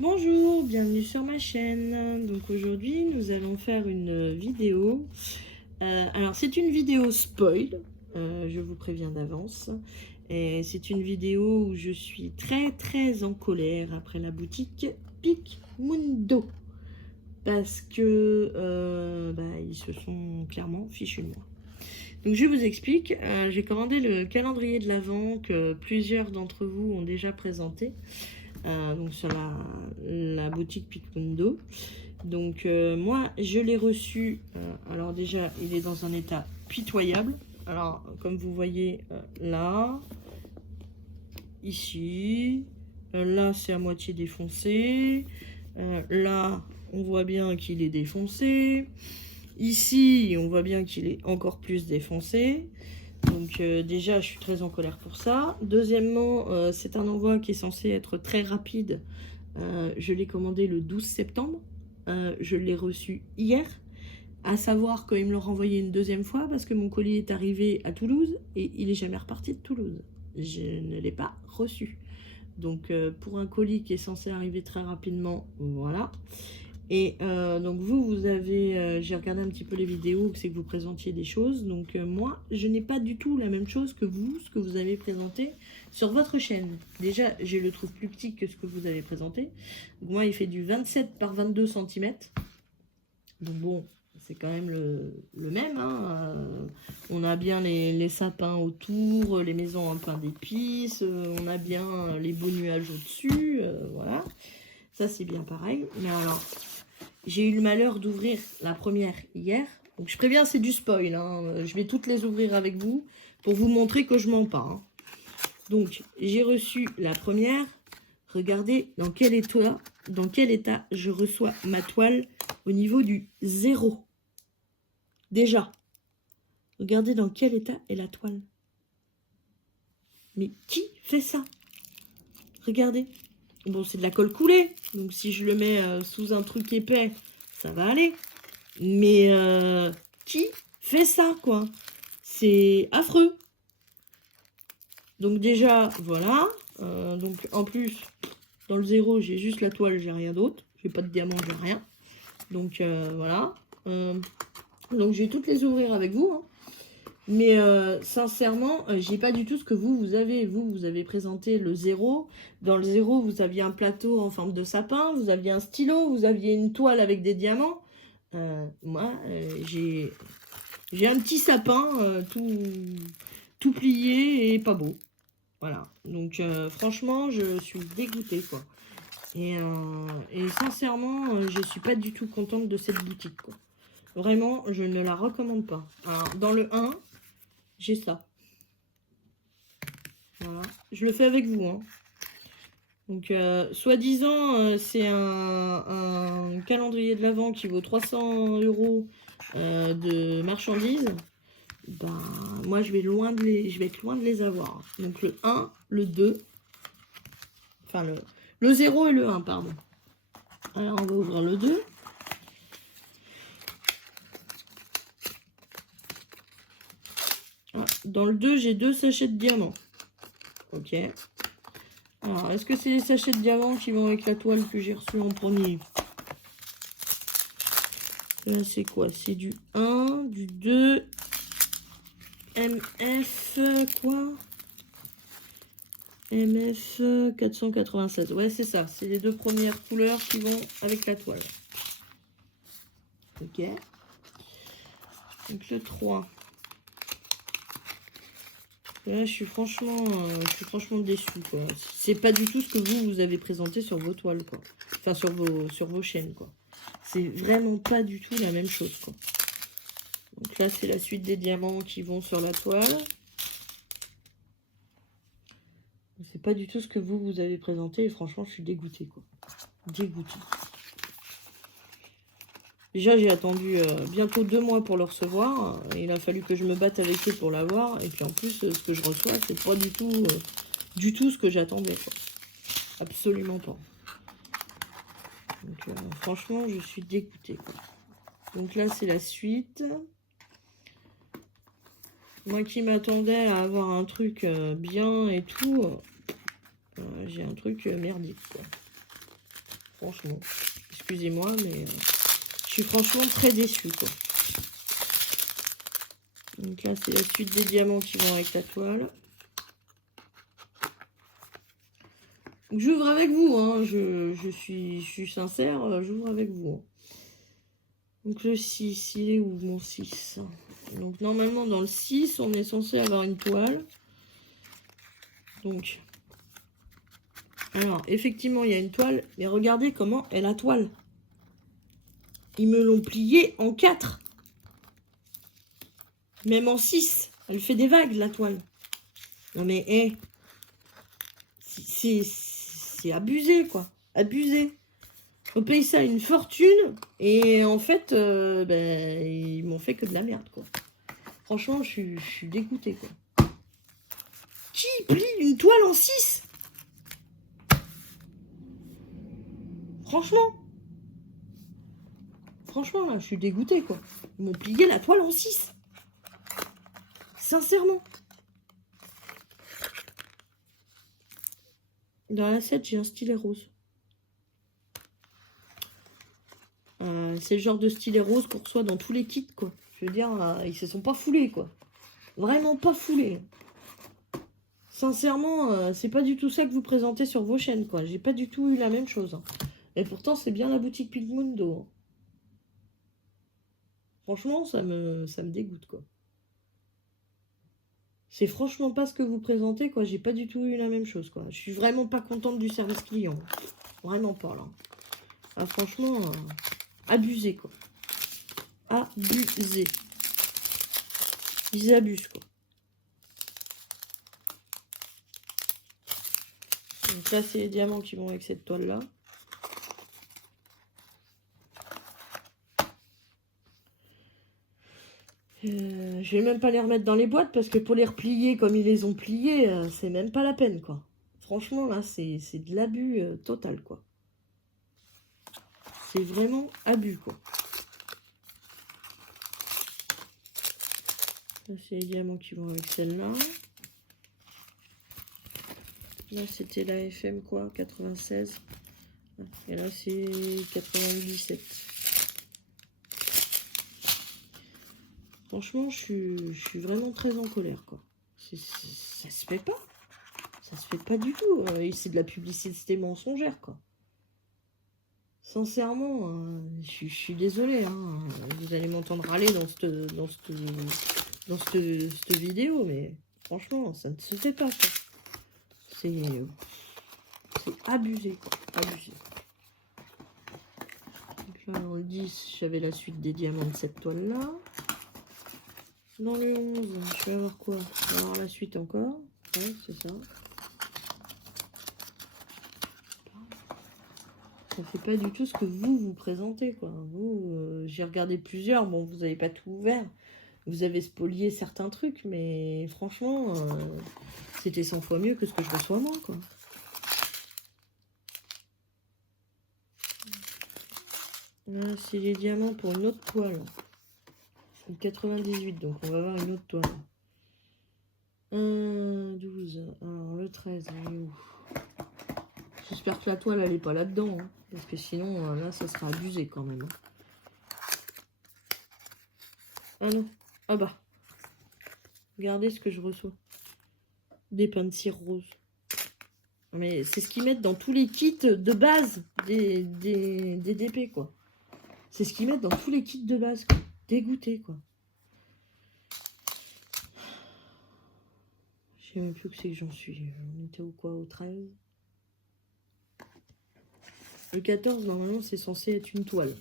Bonjour, bienvenue sur ma chaîne. Donc aujourd'hui nous allons faire une vidéo. Alors c'est une vidéo spoil, je vous préviens d'avance. Et c'est une vidéo où je suis très en colère après la boutique Picmundo. Parce que ils se sont clairement fichus de moi. Donc je vous explique, j'ai commandé le calendrier de l'Avent que plusieurs d'entre vous ont déjà présenté. Donc sur la boutique Picmundo. Donc moi je l'ai reçu, alors déjà il est dans un état pitoyable. Alors comme vous voyez là, ici, là c'est à moitié défoncé, là on voit bien qu'il est défoncé, ici on voit bien qu'il est encore plus défoncé. Donc déjà, je suis très en colère pour ça. Deuxièmement, c'est un envoi qui est censé être très rapide. Je l'ai commandé le 12 septembre. Je l'ai reçu hier. À savoir qu'ils me l'ont renvoyé une deuxième fois parce que mon colis est arrivé à Toulouse et il n'est jamais reparti de Toulouse. Je ne l'ai pas reçu. Donc pour un colis qui est censé arriver très rapidement, voilà. Et donc vous avez, j'ai regardé un petit peu les vidéos, c'est que vous présentiez des choses. Donc moi, je n'ai pas du tout la même chose que vous, ce que vous avez présenté sur votre chaîne. Déjà, je le trouve plus petit que ce que vous avez présenté. Donc moi, il fait du 27 par 22 cm. Donc bon, c'est quand même le même. Hein. On a bien les sapins autour, les maisons en pain d'épices, on a bien les beaux nuages au-dessus, voilà. Ça, c'est bien pareil. Mais alors... j'ai eu le malheur d'ouvrir la première hier. Donc je préviens, c'est du spoil. Hein. Je vais toutes les ouvrir avec vous pour vous montrer que je mens pas. Hein. Donc j'ai reçu la première. Regardez dans quel état je reçois ma toile au niveau du 0. Déjà. Regardez dans quel état est la toile. Mais qui fait ça? Regardez. Bon, c'est de la colle coulée. Donc si je le mets sous un truc épais, ça va aller. Mais qui fait ça, quoi? C'est affreux. Donc déjà, voilà. Donc en plus, dans le 0, j'ai juste la toile, j'ai rien d'autre. J'ai pas de diamant, j'ai rien. Donc voilà. Donc je vais toutes les ouvrir avec vous. Hein. Mais sincèrement, j'ai pas du tout ce que vous avez. Vous avez présenté le 0. Dans le 0, vous aviez un plateau en forme de sapin. Vous aviez un stylo. Vous aviez une toile avec des diamants. Moi, j'ai un petit sapin tout plié et pas beau. Voilà. Donc, franchement, je suis dégoûtée, quoi. Et sincèrement, je suis pas du tout contente de cette boutique, quoi. Vraiment, je ne la recommande pas. Alors, dans le 1, j'ai ça. Voilà. Je le fais avec vous, hein. Donc, soi-disant, c'est un calendrier de l'Avent qui vaut 300 € de marchandises. Ben, moi, je vais être loin de les avoir. Donc, le 1, le 2, enfin, le 0 et le 1, pardon. Alors, on va ouvrir le 2. Ah, dans le 2, j'ai 2 sachets de diamants. Ok. Alors, est-ce que c'est les sachets de diamants qui vont avec la toile que j'ai reçue en premier? Là, c'est quoi? C'est du 1, du 2, MF, quoi? MF 496. Ouais, c'est ça. C'est les deux premières couleurs qui vont avec la toile. Ok. Donc, le 3. Là, je suis franchement déçue, quoi. C'est pas du tout ce que vous avez présenté sur vos toiles, quoi. Enfin, sur vos chaînes, quoi. C'est vraiment pas du tout la même chose, quoi. Donc là, c'est la suite des diamants qui vont sur la toile. C'est pas du tout ce que vous avez présenté. Et franchement, je suis dégoûtée, quoi. Dégoûtée. Déjà, j'ai attendu bientôt 2 mois pour le recevoir. Il a fallu que je me batte avec eux pour l'avoir. Et puis en plus, ce que je reçois, c'est pas du tout ce que j'attendais, quoi. Absolument pas. Donc franchement, je suis dégoûtée, quoi. Donc là, c'est la suite. Moi qui m'attendais à avoir un truc bien et tout, j'ai un truc merdique, quoi. Franchement. Excusez-moi, mais je suis franchement très déçue, quoi. Donc là, c'est la suite des diamants qui vont avec la toile. J'ouvre avec vous, hein. Je suis sincère, j'ouvre avec vous. Hein. Donc le 6, il est où mon 6? Donc normalement dans le 6, on est censé avoir une toile. Donc, alors effectivement il y a une toile, mais regardez comment est la toile. Ils me l'ont pliée en 4. Même en 6. Elle fait des vagues la toile. Non mais, hé. C'est abusé quoi. Abusé. On paye ça une fortune et en fait, ben, ils m'ont fait que de la merde, quoi. Franchement, je suis dégoûtée, quoi. Qui plie une toile en 6? Franchement. Franchement, là, je suis dégoûtée, quoi. Ils m'ont plié la toile en 6. Sincèrement. Dans la 7, j'ai un stylet rose. C'est le genre de stylet rose qu'on reçoit dans tous les kits, quoi. Je veux dire, ils se sont pas foulés, quoi. Vraiment pas foulés. Sincèrement, c'est pas du tout ça que vous présentez sur vos chaînes, quoi. J'ai pas du tout eu la même chose. Hein. Et pourtant, c'est bien la boutique Pigmundo. Hein. Franchement, ça me dégoûte, quoi. C'est franchement pas ce que vous présentez, quoi. J'ai pas du tout eu la même chose, quoi. Je suis vraiment pas contente du service client. Vraiment pas, là. Ah, franchement, abusé, quoi. Abusé. Ils abusent, quoi. Donc là, c'est les diamants qui vont avec cette toile-là. Je vais même pas les remettre dans les boîtes parce que pour les replier comme ils les ont pliés, c'est même pas la peine, quoi. Franchement, là, c'est de l'abus total, quoi. C'est vraiment abus, quoi. Là, c'est les diamants qui vont avec celle-là. Là, c'était la FM, quoi, 96. Et là, c'est 97. Franchement, je suis vraiment très en colère, quoi. Ça se fait pas. Ça se fait pas du tout. C'est de la publicité mensongère, quoi. Sincèrement, je suis désolée. Hein. Vous allez m'entendre râler dans cette vidéo, mais franchement, ça ne se fait pas, quoi. C'est abusé, quoi. Abusé. Donc là, dans le 10, j'avais la suite des diamants de cette toile-là. Dans le 11, je vais avoir quoi? Je vais avoir la suite encore. Ouais, c'est ça. Ça fait pas du tout ce que vous présentez, quoi. Vous, j'ai regardé plusieurs. Bon, vous n'avez pas tout ouvert. Vous avez spolié certains trucs, mais franchement, c'était 100 fois mieux que ce que je reçois moi, quoi. Là, c'est les diamants pour une autre toile. Le 98, donc on va avoir une autre toile. 1, 12. Alors, le 13, il est où? J'espère que la toile, elle n'est pas là-dedans. Hein, parce que sinon, là, ça sera abusé quand même. Hein. Ah non. Ah bah. Regardez ce que je reçois. Des pains de cire rose. Mais c'est ce qu'ils mettent dans tous les kits de base des DP, quoi. C'est ce qu'ils mettent dans tous les kits de base, quoi. Dégoûté, quoi. Je sais même plus où c'est que j'en suis. On était au quoi? Au 13? Le 14, normalement, c'est censé être une toile.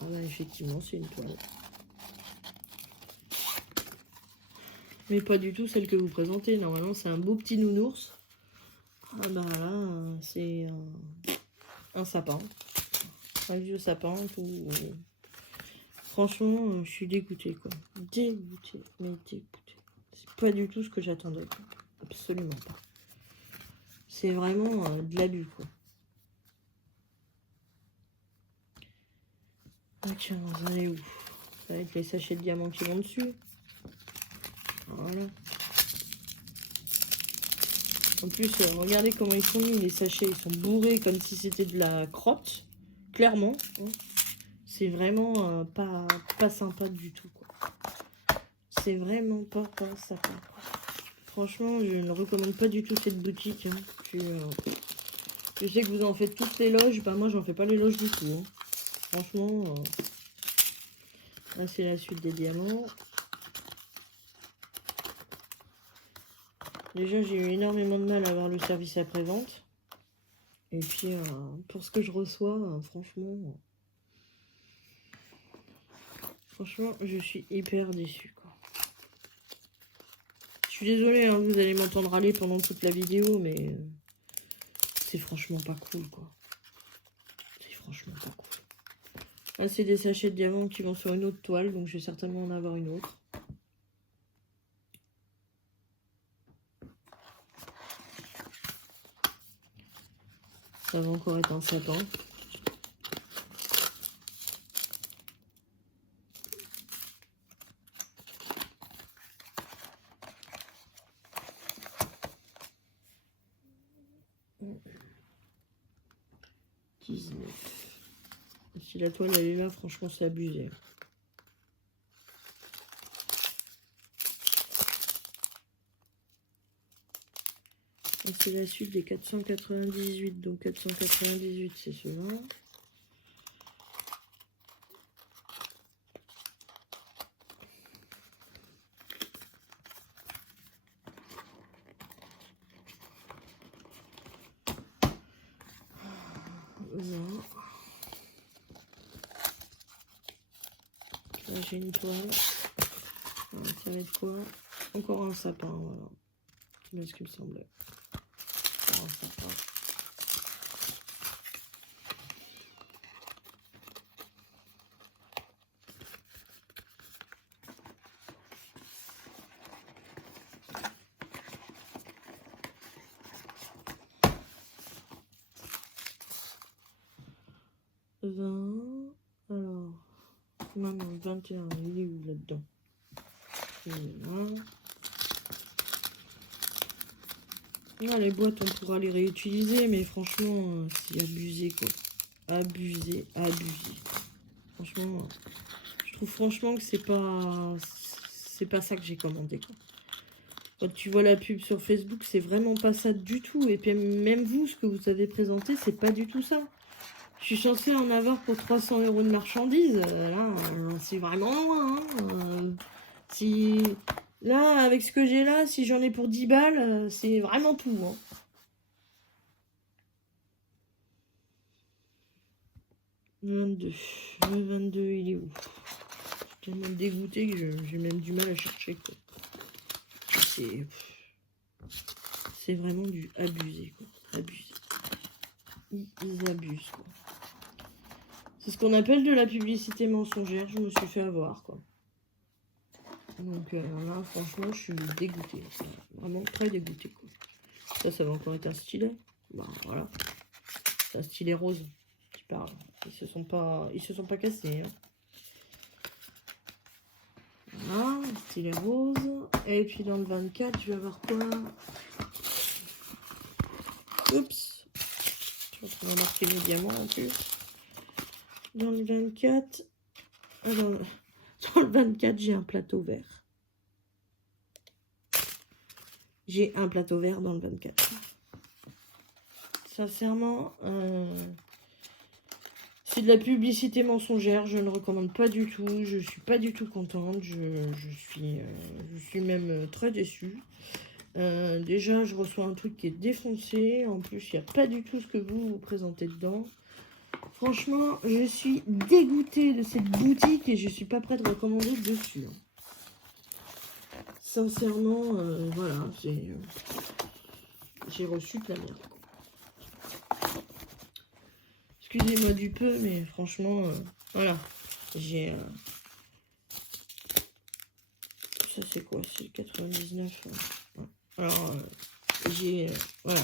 Ah là, effectivement, c'est une toile. Mais pas du tout celle que vous présentez. Normalement, c'est un beau petit nounours. Ah bah là, c'est un sapin. Un vieux sapin. Tout. Franchement, je suis dégoûtée, quoi. Dégoûtée, mais dégoûtée. C'est pas du tout ce que j'attendais, quoi. Absolument pas. C'est vraiment de l'abus, quoi. Ah tiens, vous allez où? Ça va être les sachets de diamants qui vont dessus. Voilà. En plus, regardez comment ils sont mis, les sachets, ils sont bourrés comme si c'était de la crotte, clairement. Hein. C'est vraiment pas sympa du tout, quoi. C'est vraiment pas sympa. Franchement, je ne recommande pas du tout cette boutique. Hein. Je sais que vous en faites toutes l'éloge, bah moi j'en fais pas l'éloge du tout. Hein. Franchement, là c'est la suite des diamants. Déjà, j'ai eu énormément de mal à avoir le service après-vente. Et puis, pour ce que je reçois, franchement, je suis hyper déçue, quoi. Je suis désolée, hein, vous allez m'entendre râler pendant toute la vidéo, mais c'est franchement pas cool, quoi. C'est franchement pas cool. Là, c'est des sachets de diamants qui vont sur une autre toile, donc je vais certainement en avoir une autre. Ça va encore être un sapin. Si la toile elle est là, franchement c'est abusé. C'est la suite des 498, donc 498 c'est cela. Voilà. Là j'ai une toile. Alors, ça va être quoi? Encore un sapin, voilà. C'est bien ce qu'il me semblait. Encore un sapin. Alors, maman, 21, il est où là-dedans? Là, les boîtes, on pourra les réutiliser, mais franchement, c'est abusé, quoi. Abusé. Franchement, je trouve franchement que c'est pas ça que j'ai commandé, quoi. Quand tu vois la pub sur Facebook, c'est vraiment pas ça du tout. Et puis même vous, ce que vous avez présenté, c'est pas du tout ça. Je suis censée en avoir pour 300 € de marchandises. Là, c'est vraiment loin. Hein. Si... Là, avec ce que j'ai là, si j'en ai pour 10 balles, c'est vraiment tout. Hein. Le 22, il est où? Je suis tellement dégoûtée que j'ai même du mal à chercher, quoi. C'est vraiment du abusé, quoi. Abusé. Ils abusent, quoi. C'est ce qu'on appelle de la publicité mensongère. Je me suis fait avoir, quoi. Donc là, franchement, je suis dégoûtée. Vraiment très dégoûtée, quoi. Ça va encore être un stylet. Bah voilà. C'est un stylet rose qui parle. Ils se sont pas cassés. Hein. Voilà, stylet rose. Et puis dans le 24, je vais avoir quoi? Oups. Je vais remarquer mes diamants en plus. Dans le 24, alors, dans le 24, j'ai un plateau vert. J'ai un plateau vert dans le 24. Sincèrement, c'est de la publicité mensongère. Je ne recommande pas du tout. Je suis pas du tout contente. Je suis même très déçue. Déjà, je reçois un truc qui est défoncé. En plus, il n'y a pas du tout ce que vous présentez dedans. Franchement, je suis dégoûtée de cette boutique et je suis pas prête de recommander dessus. Sincèrement, voilà, j'ai reçu de la merde. Excusez-moi du peu, mais franchement, voilà, j'ai... ça c'est quoi? C'est le 99. Ouais. Alors, voilà.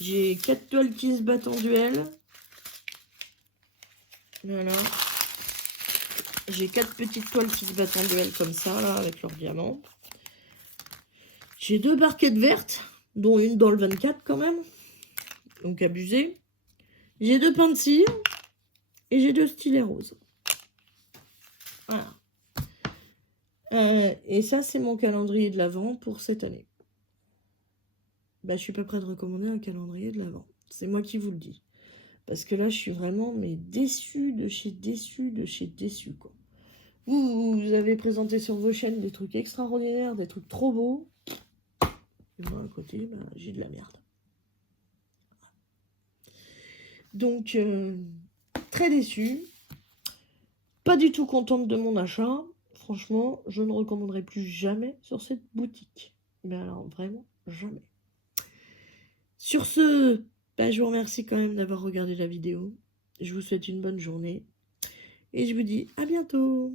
J'ai 4 toiles qui se battent en duel. Voilà. J'ai 4 petites toiles qui se battent en duel comme ça, là, avec leurs diamants. J'ai 2 barquettes vertes. dont une dans le 24 quand même. Donc abusé. J'ai 2 pains de cire et j'ai 2 stylets roses. Voilà. Et ça, c'est mon calendrier de l'Avent pour cette année. Bah, je suis pas prête de recommander un calendrier de l'Avent. C'est moi qui vous le dis. Parce que là, je suis vraiment déçue de chez déçue, quoi. Vous avez présenté sur vos chaînes des trucs extraordinaires, des trucs trop beaux. Et moi, à côté, bah, j'ai de la merde. Donc, très déçue. Pas du tout contente de mon achat. Franchement, je ne recommanderai plus jamais sur cette boutique. Mais alors, vraiment, jamais. Sur ce, bah, je vous remercie quand même d'avoir regardé la vidéo. Je vous souhaite une bonne journée. Et je vous dis à bientôt.